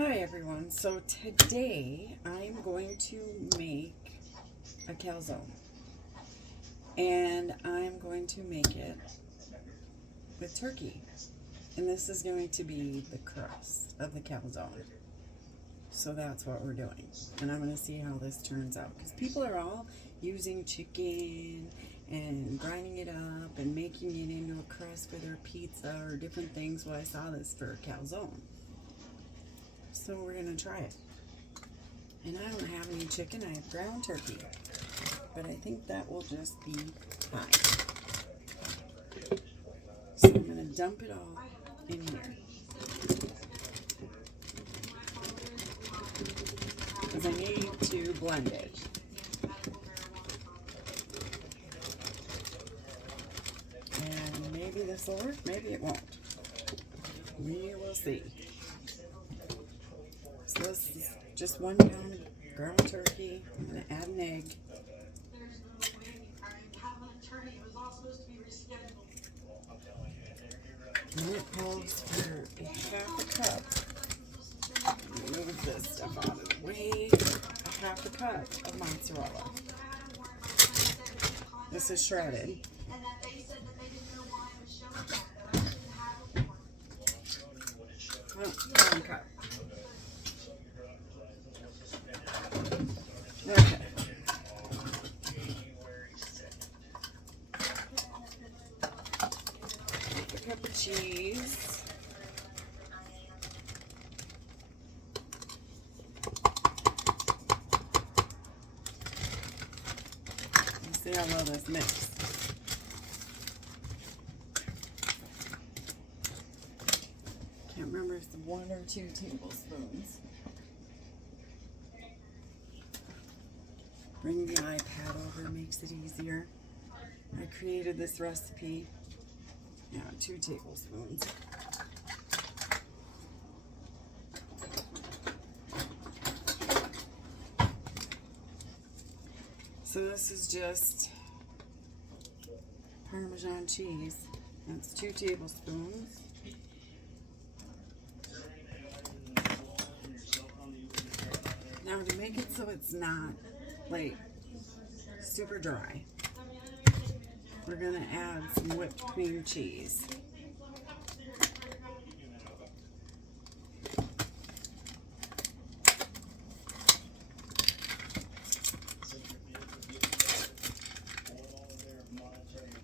Hi everyone, so today I'm going to make a calzone, and I'm going to make it with turkey, and this is going to be the crust of the calzone. So that's what we're doing, and I'm going to see how this turns out, because people are all using chicken and grinding it up and making it into a crust for their pizza or different things. Well, I saw this for calzone. So we're going to try it. And I don't have any chicken, I have ground turkey. But I think that will just be fine. So I'm going to dump it all in here. Because I need to blend it. And maybe this will work, maybe it won't. We will see. So this is just 1 pound of ground turkey. I'm going to add an egg. And it calls for a half a cup. Move this stuff out of the way. A half a cup of mozzarella. This is shredded. Oh, 1 cup. Okay. A cup of cheese. Let's see how well this mixes. Can't remember if it's 1 or 2 tablespoons. Bring the iPad over, makes it easier. I created this recipe. Yeah, 2 tablespoons. So this is just Parmesan cheese. That's 2 tablespoons. Now to make it so it's not like super dry, we're gonna add some whipped cream cheese.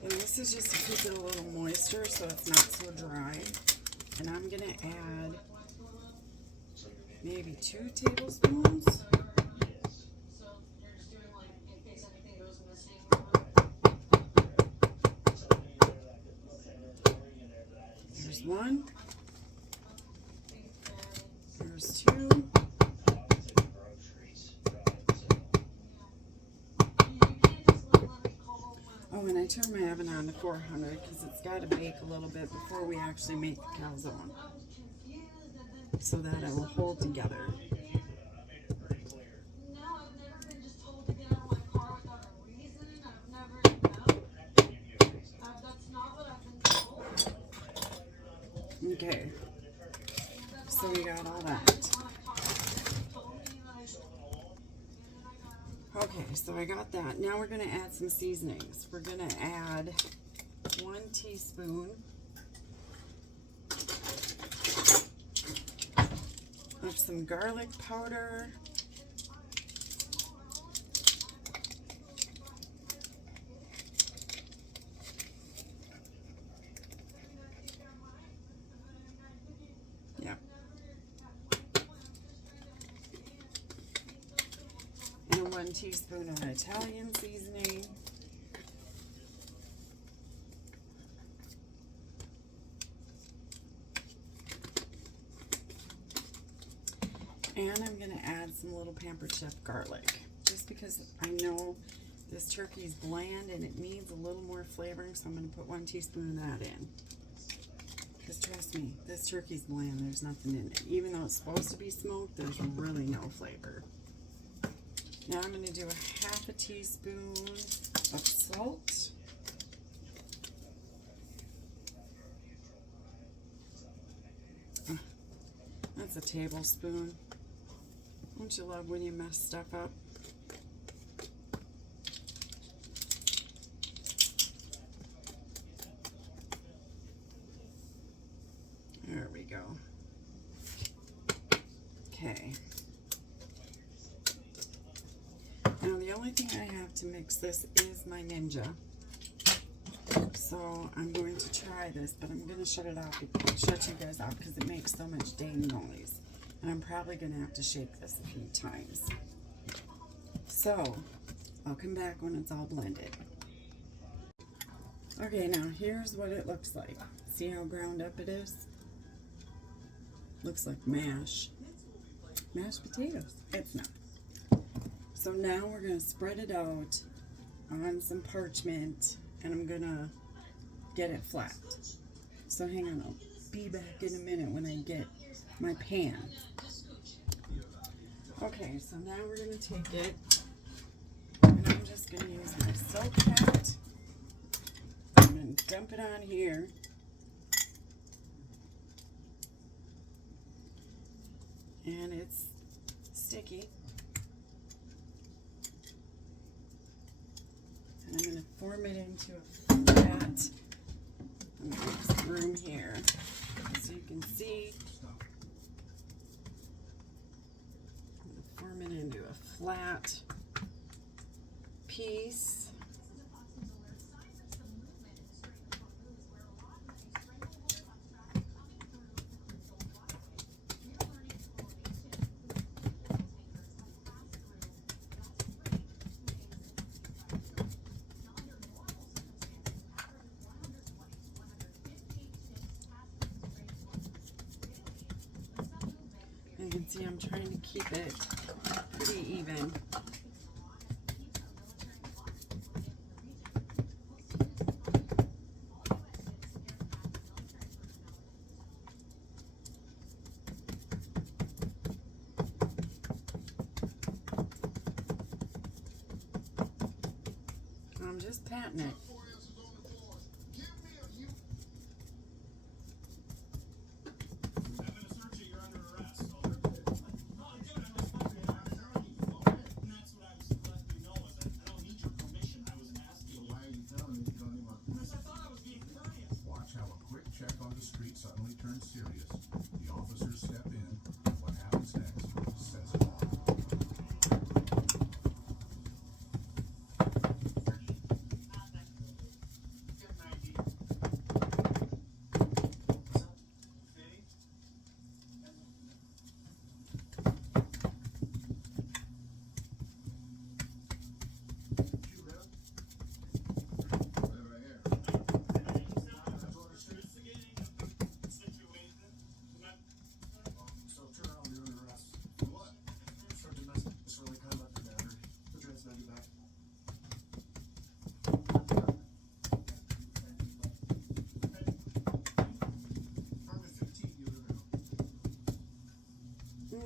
And this is just to keep it a little moisture so it's not so dry. And I'm gonna add maybe 2 tablespoons. There's 1. There's 2. Oh, and I turned my oven on to 400 because it's got to bake a little bit before we actually make the calzone, so that it will hold together. Okay, so we got all that. Okay, so I got that. Now we're going to add some seasonings. We're going to add 1 teaspoon of some garlic powder. Yep. And 1 teaspoon of Italian seasoning. And I'm going to add some little Pampered Chef garlic, just because I know this turkey is bland and it needs a little more flavoring, so I'm going to put 1 teaspoon of that in. Because trust me, this turkey's bland, there's nothing in it. Even though it's supposed to be smoked, there's really no flavor. Now I'm going to do a half a teaspoon of salt. That's a tablespoon. Don't you love when you mess stuff up? There we go. Okay. Now the only thing I have to mix this is my Ninja. So I'm going to try this, but I'm going to shut it off, shut you guys off because it makes so much dang noise. And I'm probably going to have to shake this a few times. So I'll come back when it's all blended. Okay, now here's what it looks like. See how ground up it is? Looks like mashed potatoes. It's not. So now we're going to spread it out on some parchment, and I'm going to get it flat. So hang on, I'll be back in a minute when I get my pan. Okay, so now we're going to take it, and I'm just going to use my silk hat. I'm going to dump it on here. And it's sticky. And I'm going to form it into a flat. I'm going to make some room here so you can see. I'm going to form it into a flat piece. You can see I'm trying to keep it pretty even. I'm just patting it. Suddenly turns serious. The officers step in. What happens next says it all.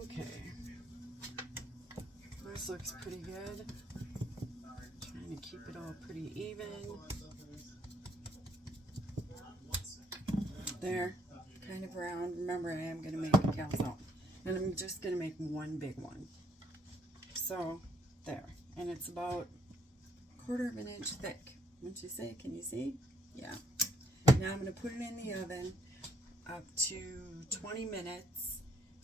Okay, this looks pretty good. Trying to keep it all pretty even. There, kind of round. Remember, I am going to make a calzone, and I'm just going to make one big one. So, there, and it's about 1/4 of an inch thick. What'd you say? Can you see? Yeah. Now I'm going to put it in the oven up to 20 minutes.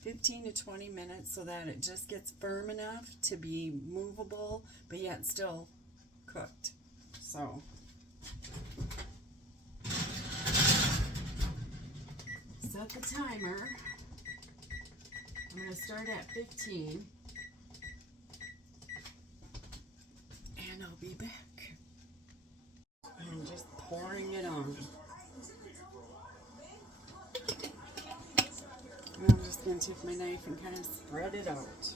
15 to 20 minutes so that it just gets firm enough to be movable but yet still cooked. So set the timer. I'm going to start at 15 and I'll be back. I'm just pouring it on. And I'm just going to take my knife and kind of spread it out.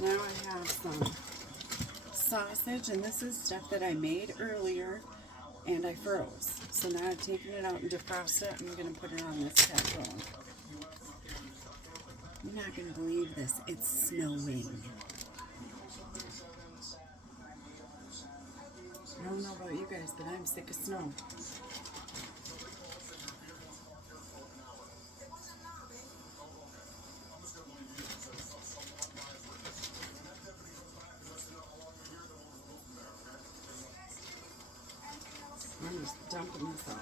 Now I have some sausage, and this is stuff that I made earlier and I froze. So now I've taken it out and defrosted it. I'm going to put it on this calzone. You're not going to believe this. It's snowing. I don't know about you guys, but I'm sick of snow. I'm just dumping this all on.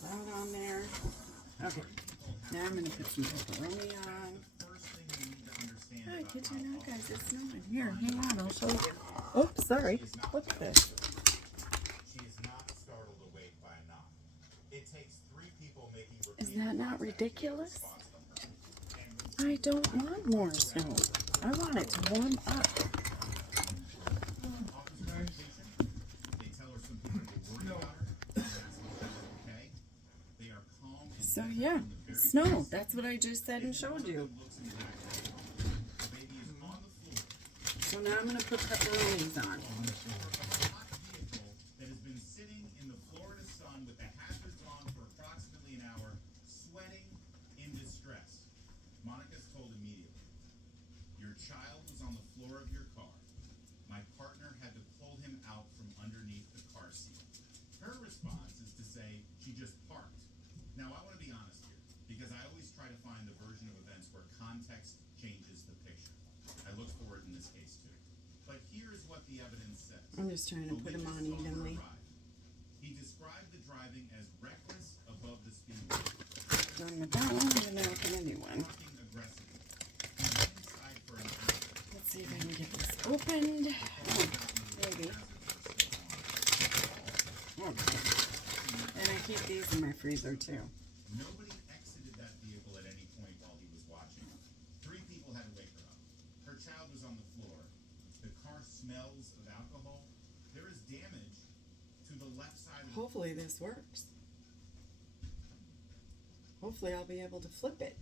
That on there. Okay. Now I'm going to put some pepperoni on. I kid you not, guys. It's snowing. Here, hang on. I'll show you. Oops, sorry. Look at this. Is that not ridiculous? I don't want more snow. I want it to warm up. So yeah, snow. That's what I just said and showed you. So now I'm going to put pepperonis on. I'm just trying to put them on evenly. He described the driving as reckless above the speed limit. Done with that one, I'm going to open a new one. Let's see if I can get this opened. Oh, maybe. Okay. And I keep these in my freezer too. Nobody exited that vehicle at any point while he was watching. 3 people had to wake her up. Her child was on the floor. The car smells of alcohol. There is damage to the left side of the... Hopefully this works. Hopefully I'll be able to flip it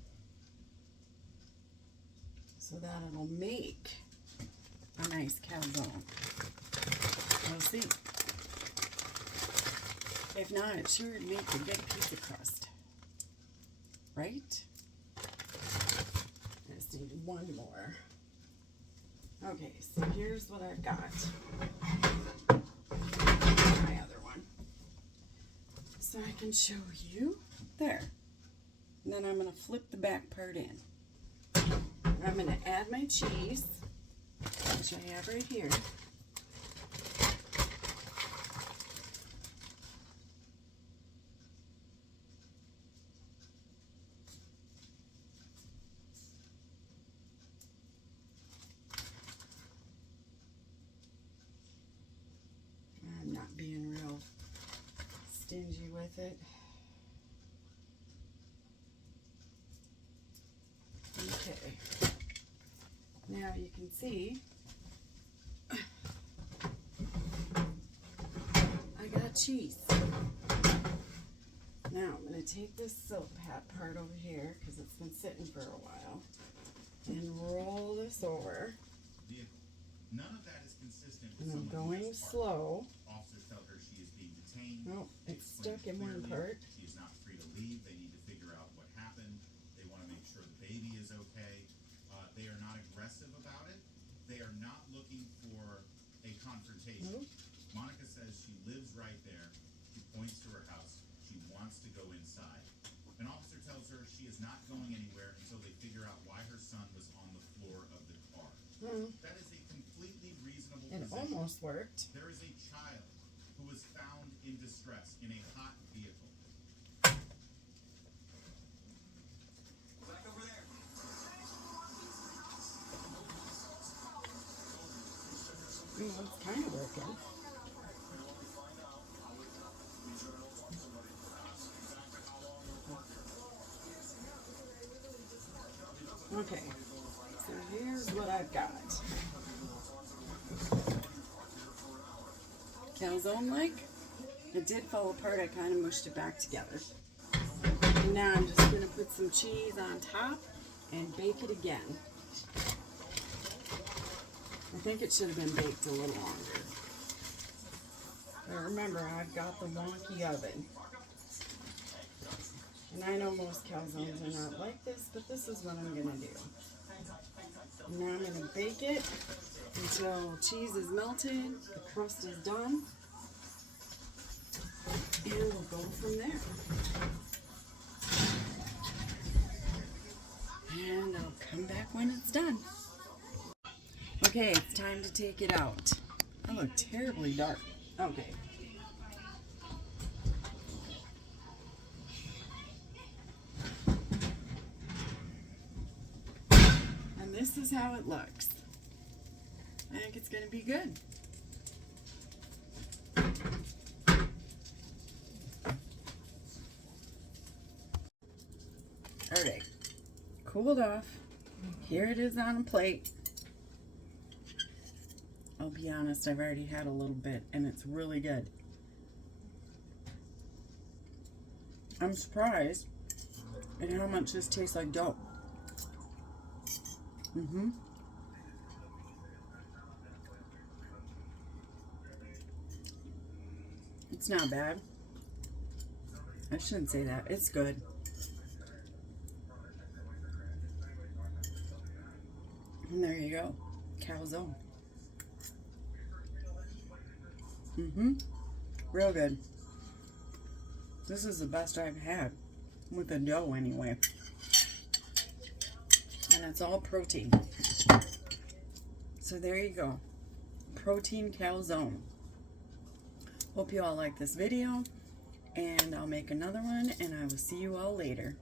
so that it'll make a nice calzone. We'll see. If not, it sure would make a good pizza crust. Right? I just need one more. Okay, so here's what I've got. My other one. So I can show you. There. And then I'm going to flip the back part in. I'm going to add my cheese, which I have right here. I'm not being real stingy with it. Okay, now you can see I got cheese. Now I'm going to take this silk hat part over here because it's been sitting for a while and roll this over. None of that is consistent. And I'm going slow. Officers tell her she is being detained. Oh, it's stuck in one part. She is not free to leave. They need to figure out what happened. They want to make sure the baby is okay. They are not aggressive about it. They are not looking for a confrontation. Monica says she lives right there. She points to her house. She wants to go inside. An officer tells her she is not going anywhere until they figure out why her son was on the floor of the car. That is a completely reasonable position. It almost worked. There is a child who was found in distress in a hot vehicle. Back over there. It's kind of working. Okay, so here's what I've got. Calzone like. It did fall apart. I kind of mushed it back together. And now I'm just going to put some cheese on top and bake it again. I think it should have been baked a little longer. But remember, I've got the wonky oven. And I know most calzones are not like this, but this is what I'm going to do. And now I'm going to bake it until cheese is melted, the crust is done, and we'll go from there. And I'll come back when it's done. Okay, it's time to take it out. I look terribly dark. Okay. And this is how it looks. I think it's going to be good. Alright, cooled off. Here it is on a plate. I'll be honest, I've already had a little bit and it's really good. I'm surprised at how much this tastes like dough. It's not bad. I shouldn't say that. It's good. And there you go. Calzone. Real good. This is the best I've had. With the dough anyway. And it's all protein. So there you go. Protein calzone. Hope you all like this video. And I'll make another one. And I will see you all later.